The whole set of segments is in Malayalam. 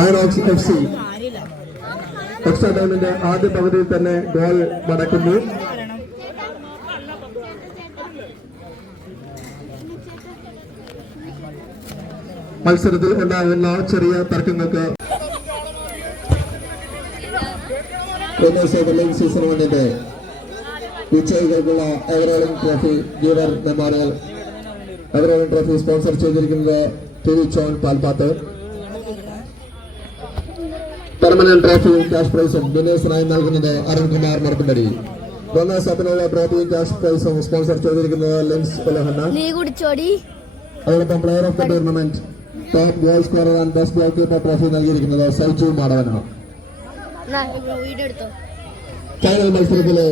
ഐറോക്സ് FC എക്സ്ട്രാ ടൈമിന്റെ ആദ്യ പകുതിയിൽ തന്നെ ഗോൾ മടക്കുന്നു. മത്സരത്തിൽ ഉണ്ടാകുന്ന ചെറിയ തർക്കങ്ങൾക്ക് സീസൺ 1 വിജയികൾക്കുള്ള ever rolling trophy Geevar memorial ever rolling trophy sponsor ചെയ്തിരിക്കുന്നത് ടി വി ചോൺ പാൽപ്പാത്ത്. പെർമനന്റ് ട്രോഫിയും ക്യാഷ് പ്രൈസും വിനേഴ്സിനായി നൽകുന്നത് അരുൺകുമാർ മർക്കണ്ടടി. റണ്ണേഴ്സ് അപ്പിനുള്ള ട്രോഫിയും ക്യാഷ് പ്രൈസും സ്പോൺസർ ചെയ്തിരിക്കുന്നത് ലെൻസ് ഉലഹന്ന. അതോടൊപ്പം player of the tournament top goal scorer and best goal keeper trophy നൽകിയിരിക്കുന്നത് സൈജു മാടവനാണ്. ഫൈനൽ മത്സരത്തിലെ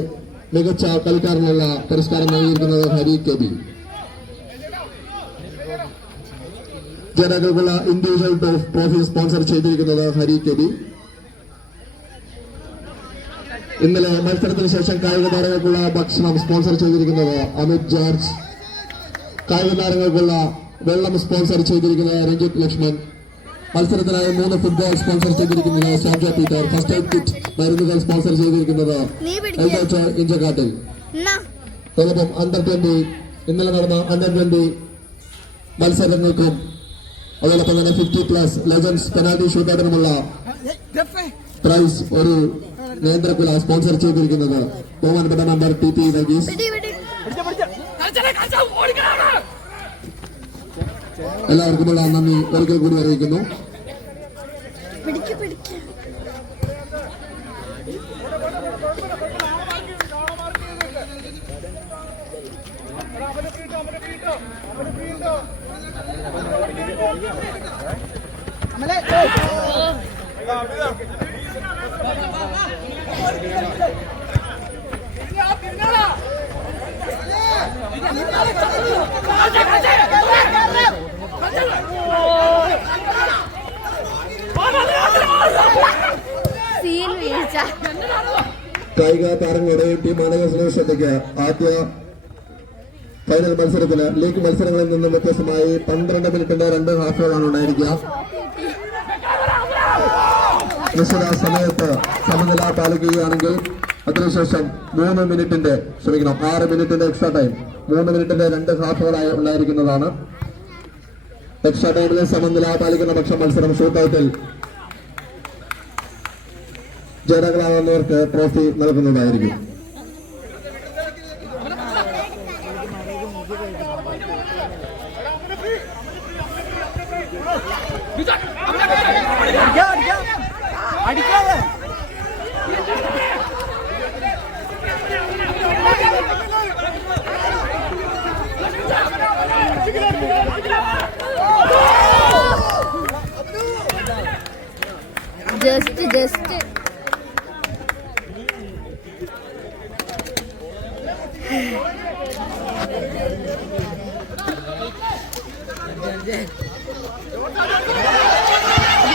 മികച്ച കളിക്കാരനുള്ള പുരസ്കാരം നൽകിയിരിക്കുന്നത് ഹരി കെബി. ജേതാക്കൾക്കുള്ള ഇൻഡിവിജ്വൽ ട്രോഫി സ്പോൺസർ ചെയ്തിരിക്കുന്നത് ഹരി കെബി. ഇന്നലെ മത്സരത്തിന് ശേഷം കായിക താരങ്ങൾക്കുള്ള ഭക്ഷണം സ്പോൺസർ ചെയ്തിരിക്കുന്നത് അമിത് ജോർജ്. കായിക താരങ്ങൾക്കുള്ള വെള്ളം സ്പോൺസർ ചെയ്തിരിക്കുന്നത് രഞ്ജിത്ത് ലക്ഷ്മൺ. മത്സരത്തിനായി 3 ഫുട്ബോൾ സ്പോൺസർ ചെയ്തിരിക്കുന്നത് Sajo Peter. First aid kit മരുന്നുകൾ സ്പോൺസർ ചെയ്തിരിക്കുന്നത് ഇഞ്ചക്കാട്ടിൽ. അതോടൊപ്പം അണ്ടർ-20 ഇന്നലെ നടന്ന അണ്ടർ-20 മത്സരങ്ങൾക്കും അതോടൊപ്പം തന്നെ 50+ ലെജൻഡ്സ് പെനാൽറ്റി ഷൂട്ടൗട്ടിനുമുള്ള പ്രൈസ് ഒരു നേന്ത്രക്കുല സ്പോൺസർ ചെയ്തിരിക്കുന്നത് ബഹുമാനപ്പെട്ട മെമ്പർ TP വർഗീസ്. എല്ലാവർക്കുമുള്ള നന്ദി ഒരിക്കൽ കൂടി അറിയിക്കുന്നു. കായിക താരങ്ങളുടെ ടീം മാനേജേഴ്സിനെ ശ്രദ്ധിക്കുക. ആദ്യ ഫൈനൽ മത്സരത്തിന് ലീഗ് മത്സരങ്ങളിൽ നിന്നും വ്യത്യസ്തമായി 12 മിനിറ്റിന്റെ 2 ഹാഫുകളാണ് ഉണ്ടായിരിക്കുക. നിശ്ചിത സമയത്ത് സമനില പാലിക്കുകയാണെങ്കിൽ അതിനുശേഷം 6 മിനിറ്റിന്റെ എക്സ്ട്രാ ടൈം 3 മിനിറ്റിന്റെ 2 ഹാഫുകളായി ഉണ്ടായിരിക്കുന്നതാണ്. എക്സ്ട്രാ ടൈമിലെ സമനില പാലിക്കുന്ന പക്ഷം മത്സരം ഷൂട്ടൌട്ടിൽ ജേതാക്കളാകുന്നവർക്ക് ട്രോഫി നൽകുന്നതായിരിക്കും.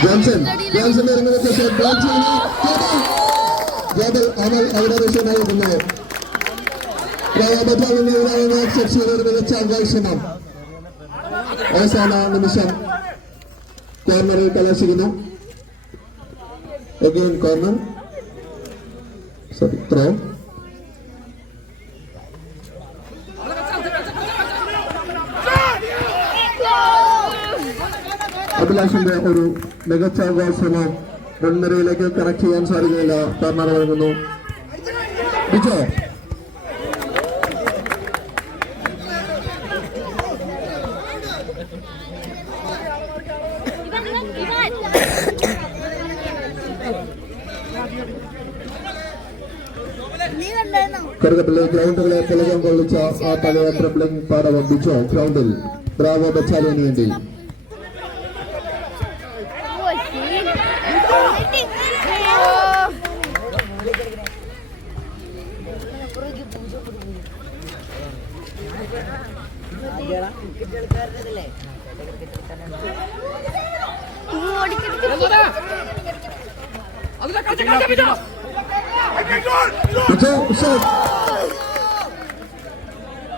ജോൺസൺ ഇറങ്ങുന്ന ശേഷം ജോബൽ അമൽ അവിടെ വിഷയമായിരുന്നു. മികച്ച ഗോൾശ്രമം അവസാന നിമിഷം കോർണറിൽ കലാശിക്കുന്നു. Again corner, sorry throw. അഭിലാഷിന്റെ ഒരു മികച്ച ഗോൾ ശ്രമം മുൻനിരയിലേക്ക് കണക്ട് ചെയ്യാൻ സാധിക്കുന്നില്ല. കോർണർ വഴങ്ങുന്നു. ബിജോ കറുകപ്പിള്ളി ഗ്രൗണ്ടുകളെ പുലകം കൊള്ളിച്ച ആ പഴയ ട്രിബ്ലിംഗ് പാടവം ബിജോ ഗ്രൗണ്ടിൽ ബ്രാവോ ബച്ചാലിന് വേണ്ടി.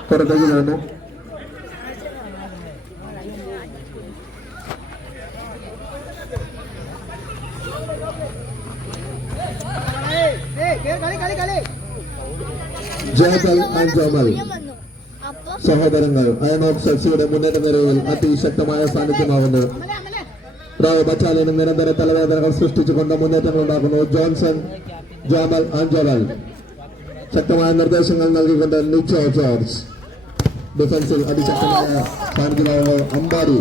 പുറത്തേക്ക് വേണം. ജോബൽ ആൻഡ് ജോബൽ സഹോദരങ്ങൾ അയൺ ഓഫ് സെൽസിയുടെ മുന്നേറ്റ നിരയിൽ അതിശക്തമായ സാന്നിധ്യമാകുന്നു. റാവോ ബറ്റാലിയന് നിരന്തര തലവേദനകൾ സൃഷ്ടിച്ചുകൊണ്ട് മുന്നേറ്റങ്ങൾ ഉണ്ടാക്കുന്നു. ജോൺസൺ, ജോബൽ ആൻഡ് ജോബൽ ശക്തമായ നിർദ്ദേശങ്ങൾ നൽകിക്കൊണ്ട് നിച്ചോ ജോർജ് ഡിഫൻസിൽ അതിശക്തമായ സാന്നിധ്യമാകുന്നു. അമ്പാടി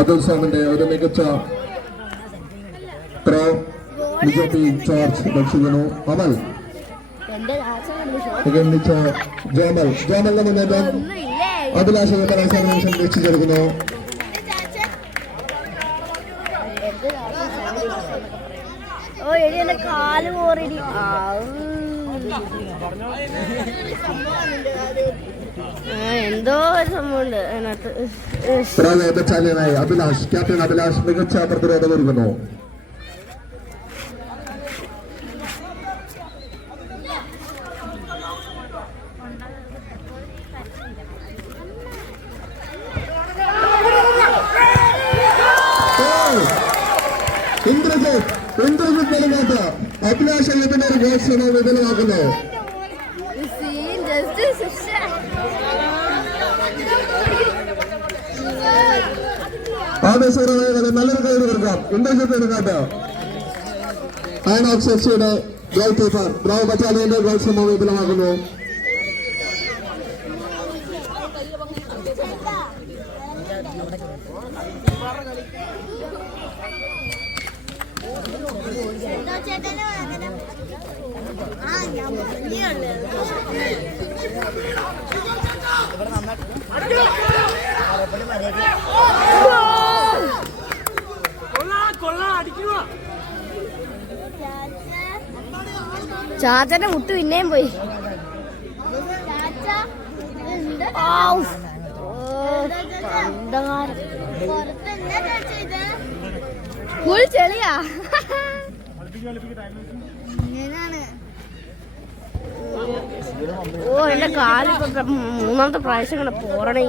അതുൽ സോമിന്റെ ഒരു മികച്ച ത്രോ ബിജെപി ജോർജ് രക്ഷിക്കുന്നു. അമൽ നിച്ച ജോമൽ ജോമലിന്റെ മുന്നേറ്റം അഭിലാഷ് നിമിഷം രക്ഷിച്ചെടുക്കുന്നു. എന്തോ ഒരു സംഭവമുണ്ട് അതിനകത്ത്. അഭിലാഷ് ക്യാപ്റ്റൻ അഭിലാഷ് മികച്ച പ്രതിരോധം ഒരുക്കുന്നു. ഇന്ദ്രജിത്ത് വെളിമാറ്റ അഭിലാഷ് അയ്യപ്പന്റെ ഒരു ഗോൾ ശ്രമം വിപുലമാക്കുന്നു. ആവേശകരമായ നല്ലൊരു കൈ കൊടുക്കാം. ഇന്ദ്രജിത്ത് വെളിമാറ്റ അയൺ ഓഫ് സെൽസിയുടെ ഗോൾ കീപ്പർ ബ്രാവോ ബറ്റാലിയന്റെ ഗോൾ ശ്രമം വിപുലമാക്കുന്നു. ചാച്ചന്റെ മുട്ട് പിന്നെയും പോയി. ഫുൾ ചെളിയാ. ഓ എന്റെ കാലിപ്പോ മൂന്നാമത്തെ പ്രാവശ്യം കൂടെ പോരണേ.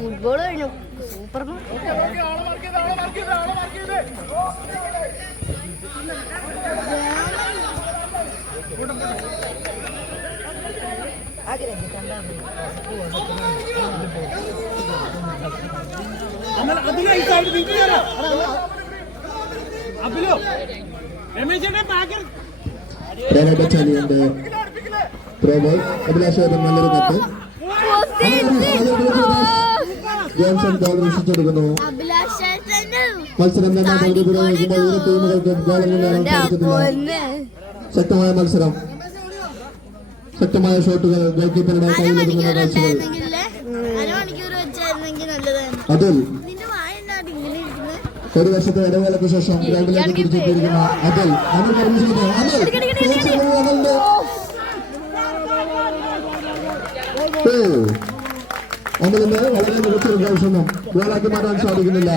ഫുട്ബോൾ കഴിഞ്ഞു സൂപ്പർ ബറ്റാലിയന്റെ ത്രോബോൾ അഭിലാഷേട്ടൻ നല്ലൊരു കത്ത് ജോൺസൺ ബോൾ വീക്ഷിച്ചെടുക്കുന്നു. മത്സരം രണ്ടാം പകുതി പുരോഗമിക്കുമ്പോൾ ഇരു ടീമുകൾക്ക് ഗോളൊന്നും നേടാൻ സാധിക്കുന്നില്ല. ശക്തമായ മത്സരം, ശക്തമായ ഷോട്ടുകൾ, ഗോൾ കീപ്പറുടെ കയ്യിലൊതുങ്ങുന്ന കാഴ്ചകൾ. അതിൽ ഒരു വർഷത്തെ ഇടവേളയ്ക്ക് ശേഷം ഗ്രൗണ്ടിലേക്ക് തിരിച്ചെത്തിയിരിക്കുന്ന അതിൽ അമൽ നിർമ്മിച്ചിരിക്കുന്നു. അമലിന് വളരെ മികച്ചൊരു ഗോൾസൊന്നും ഗോളാക്കി മാറ്റാൻ സാധിക്കുന്നില്ല.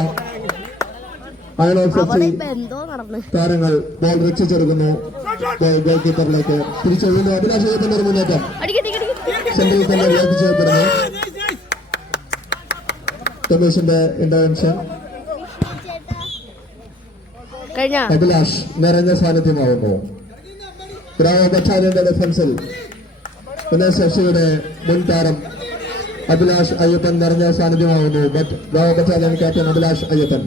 താരങ്ങൾ ബോൾ രക്ഷിച്ചെടുക്കുന്നു. ഗോൾ കീപ്പറിലേക്ക് തിരിച്ചു വീണ്ടും അഭിലാഷത്തിന്റെ ഒരു മുന്നേറ്റം സെന്ററിൽ തന്നെ ലോക്ക് ചെയ്യപ്പെടുന്നു. രമേശിന്റെ ഇന്റർവെൻഷൻ അഭിലാഷ് നിറഞ്ഞ സാന്നിധ്യമാവുന്നു. ഗ്രാമ ബറ്റാലിയന്റെ ഡിഫൻസിൽ ശശിയുടെ മുൻ താരം അഭിലാഷ് അയ്യപ്പൻ നിറഞ്ഞ സാന്നിധ്യമാവുന്നു. ഗ്രാമ Battalion captain Abhilash Ayyappan.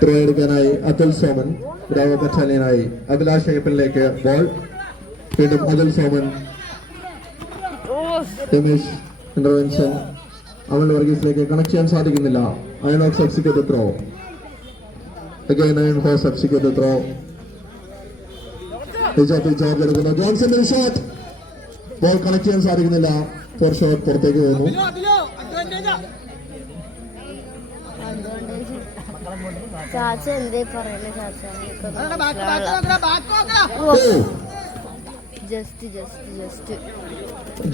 Throw എടുക്കാനായി അതുൽ സോമൻ, ഗ്രാമ ബറ്റാലിയനായി അഭിലാഷ് അയ്യപ്പനിലേക്ക് ബോൾ. വീണ്ടും അതുൽ സോമൻ, രമേശ് ഇന്റർവെൻഷൻ, അമൽ വർഗീസിലേക്ക് കണക്ട് ചെയ്യാൻ സാധിക്കുന്നില്ല. Ironhawks execute throw. Again Ironhawks execute the throw. George എടുക്കുന്നു. ജോൺസന്റെ ഒരു ഷോട്ട്, ബോൾ കണക്ട് ചെയ്യാൻ സാധിക്കുന്നില്ല. ഫോർ ഷോട്ട് പുറത്തേക്ക് പോകുന്നു.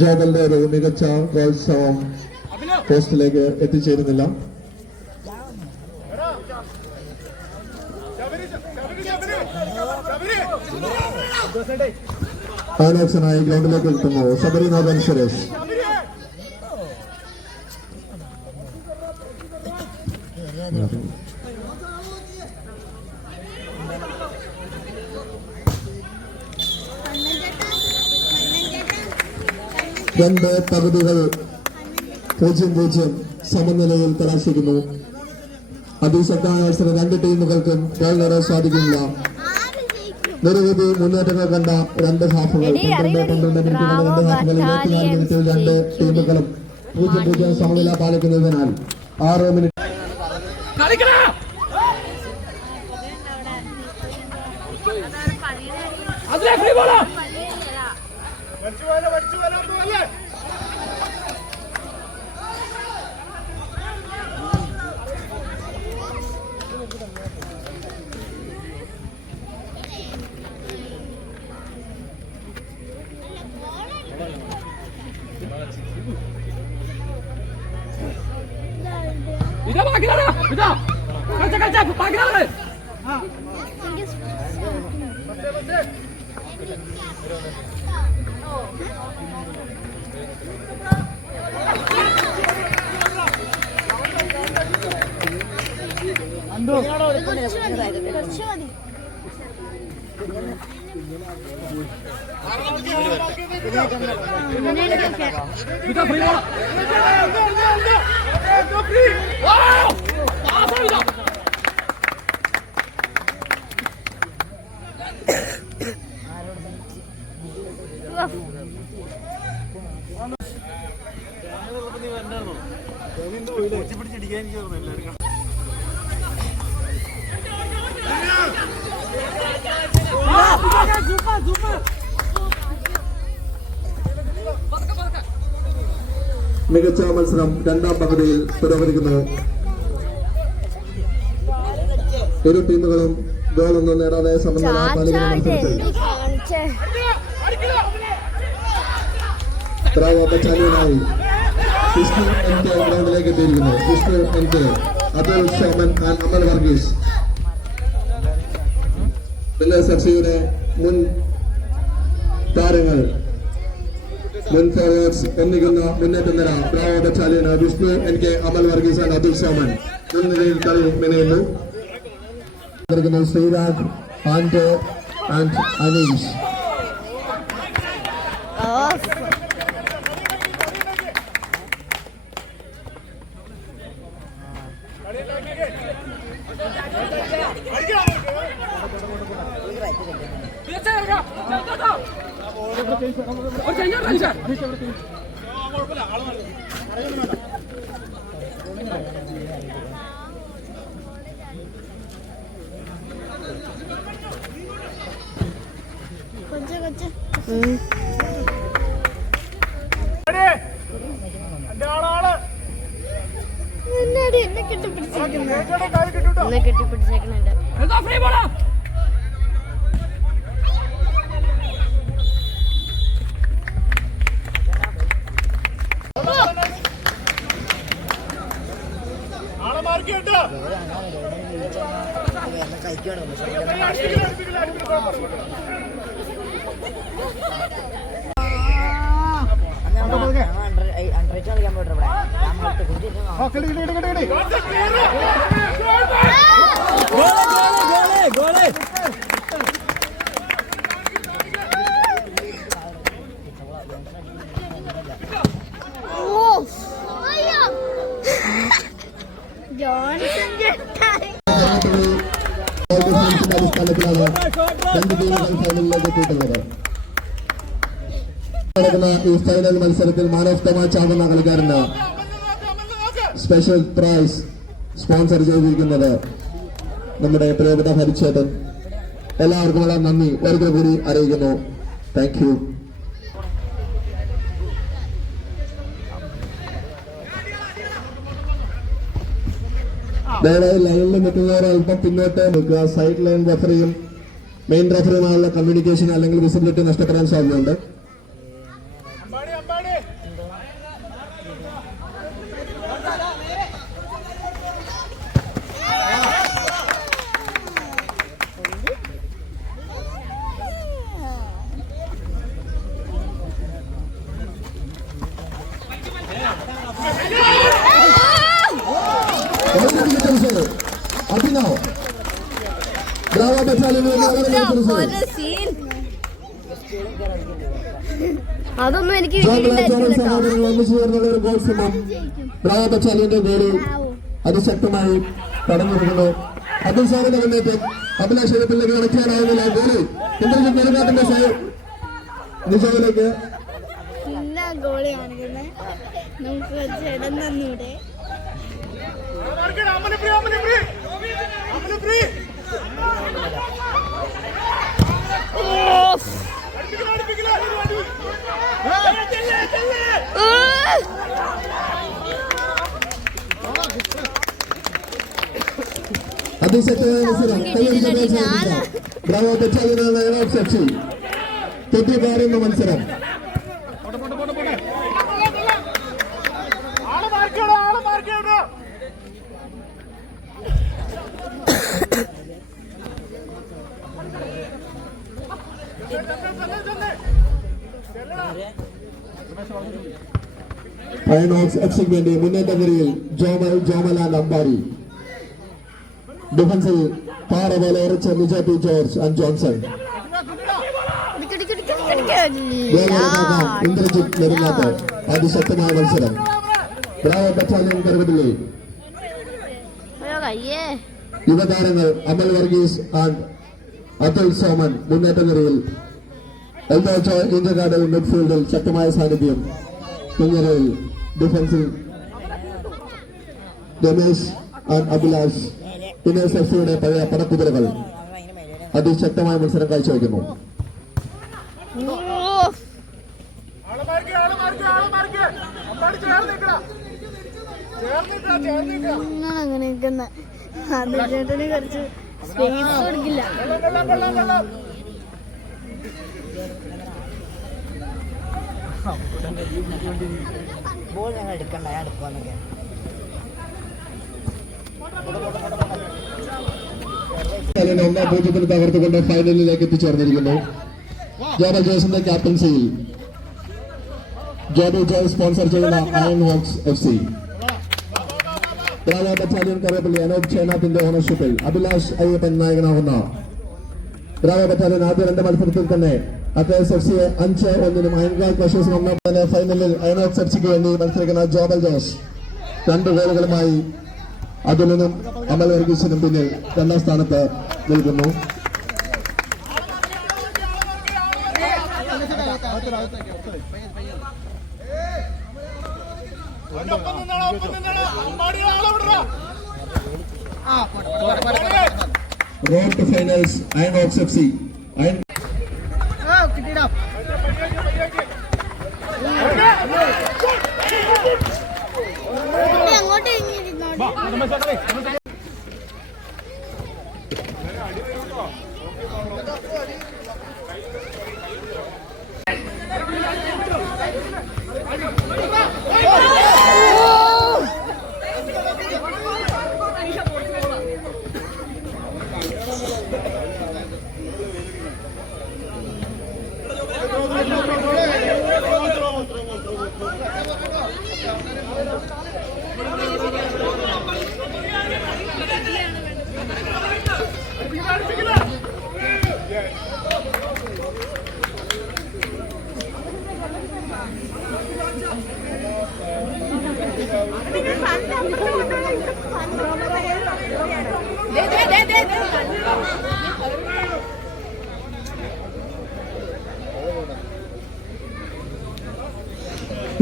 ജോബലിന്റെ ഒരു മികച്ച പ്രോത്സാഹം പോസ്റ്റിലേക്ക് എത്തിച്ചേരുന്നില്ല. ആലോചനായി ഗ്രൗണ്ടിലേക്ക് എത്തുന്നു ശബരിനാഥൻ സുരേഷ്. രണ്ട് പകുതികൾ 0-0 സമനിലയിൽ കലാശിക്കുന്നു. അതിശക്തമായ മത്സരം രണ്ട് ടീമുകൾക്കും ഗോൾ നേടാൻ സാധിക്കുന്നില്ല. നിരവധി മുന്നേറ്റങ്ങൾ കണ്ട രണ്ട് ഹാഫുകൾ. 12 മിനിറ്റുകളുടെ രണ്ട് ഹാഫുകൾ 24 മിനിറ്റിൽ രണ്ട് ടീമുകളും 0-0 സമനില പാലിക്കുന്നതിനാൽ 6 മിനിറ്റ് ഇതാ ബാക്കിലാണ് ഇതാ കളിച്ച ബാക്കിലാണ് 이다 프리 볼. 와우! 아, 소리다. 아, മികച്ച മത്സരം രണ്ടാം പകുതിയിൽ പുരോഗമിക്കുന്നു. ഇരു ടീമുകളും ഗോളൊന്നും നേടാതെ സമനില പാലിക്കുന്ന മത്സരത്തിൽ ബ്രാവോ ബറ്റാലിയനായി വിഷ്ണു എൻ കെ ഗ്രൗണ്ടിലേക്ക് എത്തിയിരിക്കുന്നു. Vishnu N K, Athul Soman and Amal Varghese വില്ലേഴ്സ് എഫ്സിയുടെ മുൻ താരങ്ങൾ, മുൻ ഫോർവേഡ്സ് എന്നിക്കുന്ന മുന്നേറ്റ നിര ബ്രാവോ ബറ്റാലിയന് Vishnu N K, Amal Varghese and Athul Soman മുൻനിരയിൽ കളി മെനയുന്നു. ശ്രീരാഗ്, ആൻഡോ ആൻഡ് അനീഷ്. കെട്ടിപ്പിടിച്ചേക്കുന്നുണ്ട്. അടിസ്ഥാനത്തിലാണ് രണ്ട് ടീമുകൾ ഫൈനലിലേക്ക് എത്തിയിട്ടുള്ളത്. നടക്കുന്ന ഈ ഫൈനൽ മത്സരത്തിൽ മാൻ ഓഫ് ദ മാച്ച് ആകുന്ന കളിക്കാരന് സ്പെഷ്യൽ പ്രൈസ് സ്പോൺസർ ചെയ്തിരിക്കുന്നത് നമ്മുടെ പ്രിയപ്പെട്ട ഹരിച്ചേട്ടൻ. എല്ലാവർക്കും വളരെ നന്ദി ഒരിക്കൽ കൂടി അറിയിക്കുന്നു. Thank you. ലൈനിൽ നിൽക്കുന്നവർ അല്പം പിന്നോട്ട് നിൽക്കുക. സൈഡ് ലൈൻ റഫറിയും മെയിൻ റഫറിയുമായുള്ള കമ്മ്യൂണിക്കേഷൻ അല്ലെങ്കിൽ വിസിബിലിറ്റി നഷ്ടപ്പെടാൻ സാധ്യതയുണ്ട്. അഭിനവ് ബ്രാവോ ബറ്റാലിയന് അതൊന്നും എനിക്ക് ഒന്നിച്ചു ചേർന്നുള്ള ഒരു ഗോൾ ശ്രമം ബ്രാവോ ബറ്റാലിയന്റെ ഗോളിൽ അതിശക്തമായി കടന്നിരിക്കുന്നു. അതുൽ സാറിന്റെ മുന്നേറ്റം അഭിലാഷത്തിലേക്ക് നടക്കാനാവുന്നില്ല. ഗോളി ഇന്ദ്രജിത് നെടുങ്കാട്ടിന്റെ നിജയിലേക്ക് ഗോളി കാണിക്കുന്നത് നമുക്ക് ചേടന്നൂടെ അതിശക്തമായ മത്സരം ബ്രാവോ ബറ്റാലിയനാണ് സെക്ഷൻ തൊട്ടുകാരുന്ന മത്സരം. അയനോക്സ് എഫ്സിക്ക് വേണ്ടി മുന്നേറ്റ നിരയിൽ ജോമൽ ആൻഡ് അമ്പാരി. ഡിഫൻസിൽ പാറ പോലെ ഉറച്ച നിജാപി George and Johnson. Indrajith Nedungattu. അതിശക്തമായ മത്സരം. ബ്രാവോ ബറ്റാലിയൻ കരുവതിലെ യുവതാരങ്ങൾ അമൽ വർഗീസ് ആൻഡ് അതുൽ സോമൻ മുന്നേറ്റ നിരയിൽ. എൽദോ ഇഞ്ചകാട് മിഡ്ഫീൽഡിൽ ശക്തമായ സാന്നിധ്യം. പിന്നരയിൽ ഡിഫൻസിൽ രമേശ് ആൻഡ് അഭിലാഷ്. പിന്നെ എഫ്സിയുടെ പഴയ പടക്കുതിരകൾ അതിശക്തമായ മത്സരം കാഴ്ചവെക്കുന്നു. അങ്ങനെ നിൽക്കുന്ന ചേട്ടന് കുറച്ച് സ്പേസ് കൊടുക്കില്ല. ബോൾ ഞങ്ങൾ എടുക്കണ്ട, ഞാൻ എടുക്കുവാന്നൊക്കെ. 1-0 തകർത്തുകൊണ്ട് ഫൈനലിലേക്ക് എത്തിച്ചേർന്നിരിക്കുന്നു. ജോബൽ ജോസിന്റെ ക്യാപ്റ്റൻസിയിൽ ജോബൽ ജോസ് സ്പോൺസർ ചെയ്യുന്ന Iron Hawks FC, Bravo Battalion കരപ്പള്ളി അനൂപ് ചേനാത്തിന്റെ ഓണർഷിപ്പിൽ അഭിലാഷ് അയ്യപ്പൻ നായകനാകുന്ന ബ്രാവോ ബറ്റാലിയൻ ആദ്യ 2 മത്സരത്തിൽ തന്നെ അക്കേഴ്സ് FCയെ 5-1 അയൺഗാൾ ക്ലഷേഴ്സ് 1 ഫൈനലിൽ അയൺഹോക്സ് FCക്ക് വേണ്ടി മത്സരിക്കുന്ന ജോബൽ ജോസ് 2 ഗോളുകളുമായി അതിലും അമൽ വർഗീസിനും പിന്നിൽ 2ാം സ്ഥാനത്ത് നിൽക്കുന്നു. Road to finals Ironhawks FC. അങ്ങോട്ട്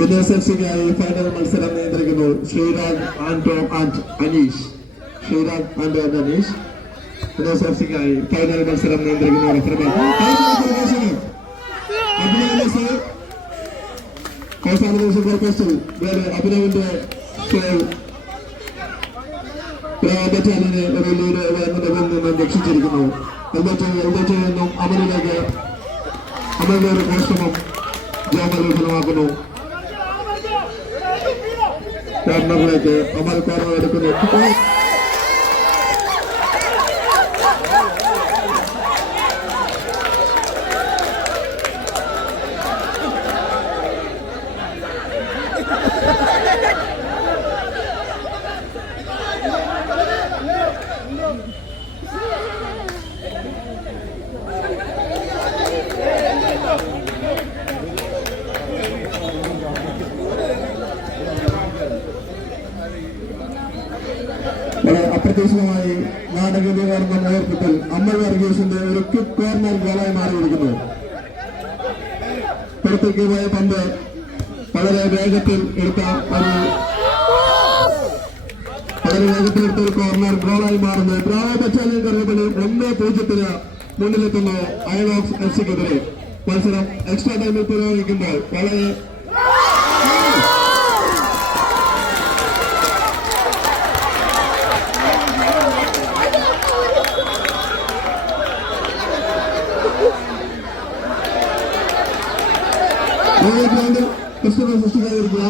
വിനേഴ്സ് എഫ്സിക്കായി ഫൈനൽ മത്സരം നിയന്ത്രിക്കുന്നു ശ്രീരാഗ് ആൻഡ് അനീഷ്. വിനേഴ്സ് എഫ്സിക്കായി ഫൈനൽ മത്സരം നിയന്ത്രിക്കുന്നു അവസാന ദിവസം ഫോർകാസ്റ്റിൽ അഭിനവിന്റെ ബറ്റാലിയനെ ഒരു ലീഡ് നിന്നും രക്ഷിച്ചിരിക്കുന്നു. എൽദോച്ചയിൽ നിന്നും അമലിന്റെ ഒരു പരിശ്രമം ജോമൽ വിഫലമാക്കുന്നു. കോർണറിലേക്ക് അമൽ കോർണർ എടുക്കുന്നു. അപ്രതീക്ഷിതമായി നാടകീയമാർന്ന മുഹൂർത്തത്തിൽ അമൽ വർഗീസിന്റെ ഒരു ക്വിക്ക് കോർണർ ഗോളായി മാറിയിരിക്കുന്നു. പുറത്തേക്ക് പോയ പന്ത് വളരെ വേഗത്തിൽ എടുത്ത ഒരു കോർണർ ഗോളായി മാറുന്നത് ബ്രാവോ ബറ്റാലിയൻ കരപ്പള്ളി 1-0 മുന്നിലെത്തുന്നു അയൺഹോക്സ് FCക്കെതിരെ. മത്സരം എക്സ്ട്രാ ടൈമിൽ പുരോഗമിക്കുമ്പോൾ വളരെ ഗ്രൗണ്ടിൽ പ്രശ്നങ്ങൾ സൃഷ്ടിക്കാതിരിക്കുക.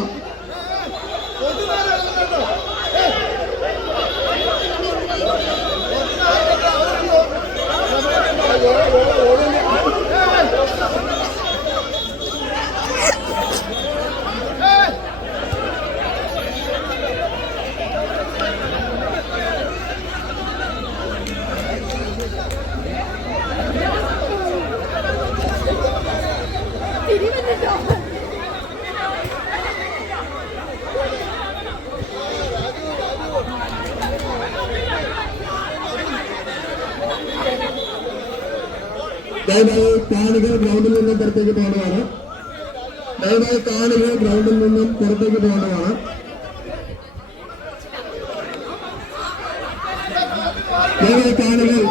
ദയവായി കാണികൾ ഗ്രൗണ്ടിൽ നിന്നും പുറത്തേക്ക് പോകേണ്ടതാണ്. ദയവായി കാണികൾ ഗ്രൗണ്ടിൽ നിന്നും പുറത്തേക്ക് പോകേണ്ടതാണ്. ദയവായി കാണികൾ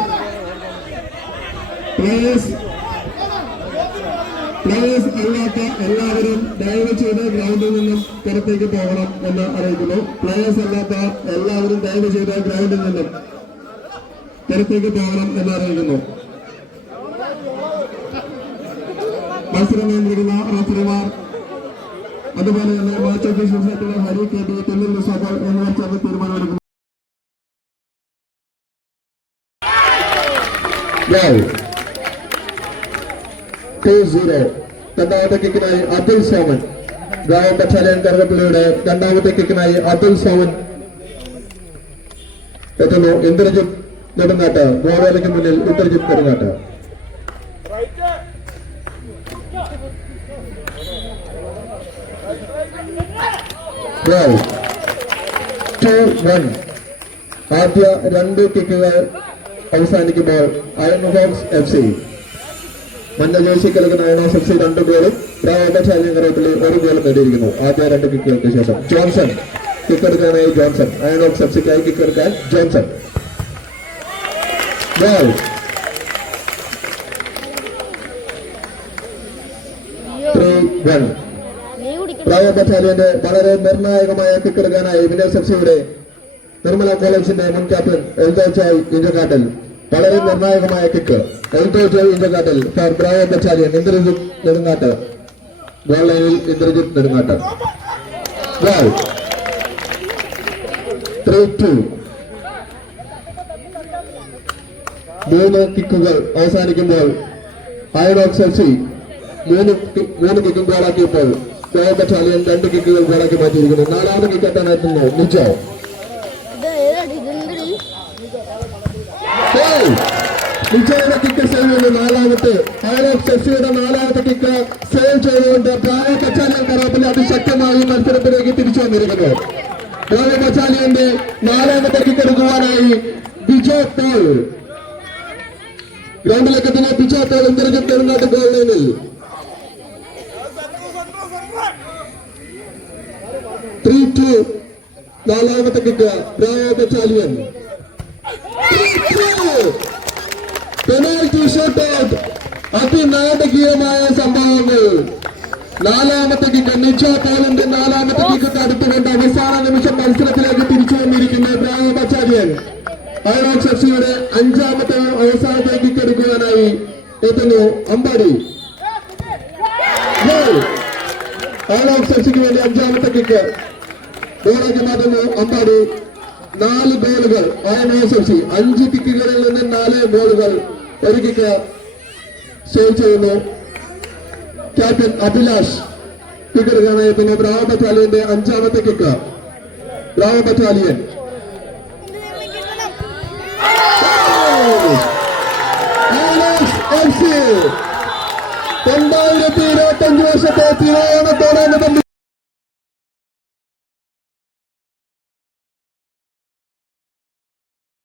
പ്ലേയേഴ്സ് അല്ലാത്ത എല്ലാവരും ദയവ് ചെയ്ത് ഗ്രൗണ്ടിൽ നിന്നും പുറത്തേക്ക് പോകണം എന്ന് അറിയിക്കുന്നു. പ്ലേയേഴ്സ് അല്ലാത്ത എല്ലാവരും ദയവ് ചെയ്ത് ഗ്രൗണ്ടിൽ നിന്നും പുറത്തേക്ക് പോകണം എന്ന് അറിയിക്കുന്നു. മത്സരം നിയന്ത്രിക്കുന്ന റഫറിമാർ, അതുപോലെ തന്നെ മാച്ച് ഓഫീസേഴ്സ് ആയിട്ടുള്ള ഹരി കെ ബി, തുല്യൻ മുസാഫർ എന്നിവർ ചേർന്ന് തീരുമാനമെടുക്കുന്നു. രണ്ടാമത്തെ കിക്കിനായി അതുൽ സോമൻ, ബ്രാവോ ബറ്റാലിയൻ കറുകപ്പള്ളിയുടെ രണ്ടാമത്തെ കിക്കിനായി അതുൽ സോമൻ എത്തുന്നു. ഇന്ദ്രജിത്ത് നെടുങ്ങാട്ട്, ഗോവേലയ്ക്ക് മുന്നിൽ ഇന്ദ്രജിത്ത് നെടുങ്ങാട്ട്. ആദ്യ 2 കിക്കുകൾ അവസാനിക്കുമ്പോൾ അയൺ ഹോക്സ് FC, മഞ്ഞ ജേഴ്സി കളിക്കുന്ന അയൺ ഹോക്സ് FC 2 ഗോളും ബ്രാവോ ബറ്റാലിയൻ കറുകപ്പള്ളി 1 ഗോളും നേടിയിരിക്കുന്നു. ആദ്യ 2 കിക്കുകൾക്ക് ശേഷം ജോൺസൺ കിക്കെടുക്കാനായി ജോൺസൺ, അയൺ ഹോക്സ് FCക്കായി കിക്കെടുക്കാൻ ജോൺസൺ. ബ്രാവോ ബറ്റാലിയന്റെ വളരെ നിർണായകമായ കിക്കെടുക്കാനായി വിന്നേഴ്സ് FCയുടെ നിർമ്മല കോളേജിന്റെ മുൻ ക്യാപ്റ്റൻ എൽദോജായ് ഇഞ്ചക്കാട്ടിൽ വളരെ നിർണായകമായ കിക്ക്. എൽദോജായ് ഇഞ്ചക്കാട്ടിൽ for Bravo Battalion. Indrajith Nedungattu, goal ലൈനിൽ ഇന്ദ്രജിത്ത് നെടുങ്ങാട്ട്. 3-2. 3 കിക്കുകൾ അവസാനിക്കുമ്പോൾ അയൺ ഹോക്സ് FC 3 കിക്കും ഗോളാക്കിയപ്പോൾ ബ്രാവോ ബറ്റാലിയൻ 2 കിക്കുകൾ ഗോളാക്കി മാറ്റിയിരിക്കുന്നു. 4ാമത് കിക്കെത്താനെത്തുന്നു നിജോ. നിജോയുടെ കിക്ക് സേവ് ചെയ്തു. 4ാമത്തെ അയൺ ഹോക്സ് FCയുടെ 4ാമത്തെ കിക്ക് സേവ് ചെയ്തുകൊണ്ട് ബ്രാവോ ബറ്റാലിയൻ കറുകപ്പള്ളി അതിശക്തമായി മത്സരത്തിലേക്ക് തിരിച്ചു വന്നിരിക്കുന്നു. ബ്രാവോ ബറ്റാലിയന്റെ 4ാമത്തെ കിക്ക് എടുക്കുവാനായി ബിജോ പോൾ ഗ്രൗണ്ടിലേക്ക് എത്തുന്ന ബിജോ പോൾ ഇന്ദ്രജിത്ത് നെടുങ്ങാട്ട് ഗോൾ ലൈനിൽ. 3-2. 4ാമത്തെ kick Bravo Battalion. Penalty shoot out. അതിനാടകീയമായ സംഭവങ്ങൾ. 4ാമത്തെ കിക്ക് നിജോ പോളിന്റെ 4ാമത്തെ കിക്ക് അടുത്തുകൊണ്ട് അവസാന നിമിഷം മത്സരത്തിലേക്ക് തിരിച്ചു വന്നിരിക്കുന്നു ബ്രാവോ ബറ്റാലിയൻ. അയൺ ഹോക്സ് FCയുടെ 5ാമത്തെ അവസാനത്തെ കിക്ക് എടുക്കുവാനായി എത്തുന്നു അമ്പാടി. അയൺ ഹോക്സ് FCക്ക് വേണ്ടി 5ാമത്തെ കിക്ക് ഗോളാക്കി മാറ്റുന്നു അമ്പാടി. 4 ഗോളുകൾ അയൺ ഹോക്സ് FC. 5 കിക്കുകളിൽ നിന്ന് 4 ഗോളുകൾ. 1 കിക്ക് സേവ് ചെയ്യുന്നു ക്യാപ്റ്റൻ അഭിലാഷ്. കിക്ക് എടുക്കാനായി പിന്നെ ബ്രാവോ ബറ്റാലിയന്റെ 5ാമത്തെ കിക്ക്. ബ്രാവോ ബറ്റാലിയൻ 2025 വർഷത്തെ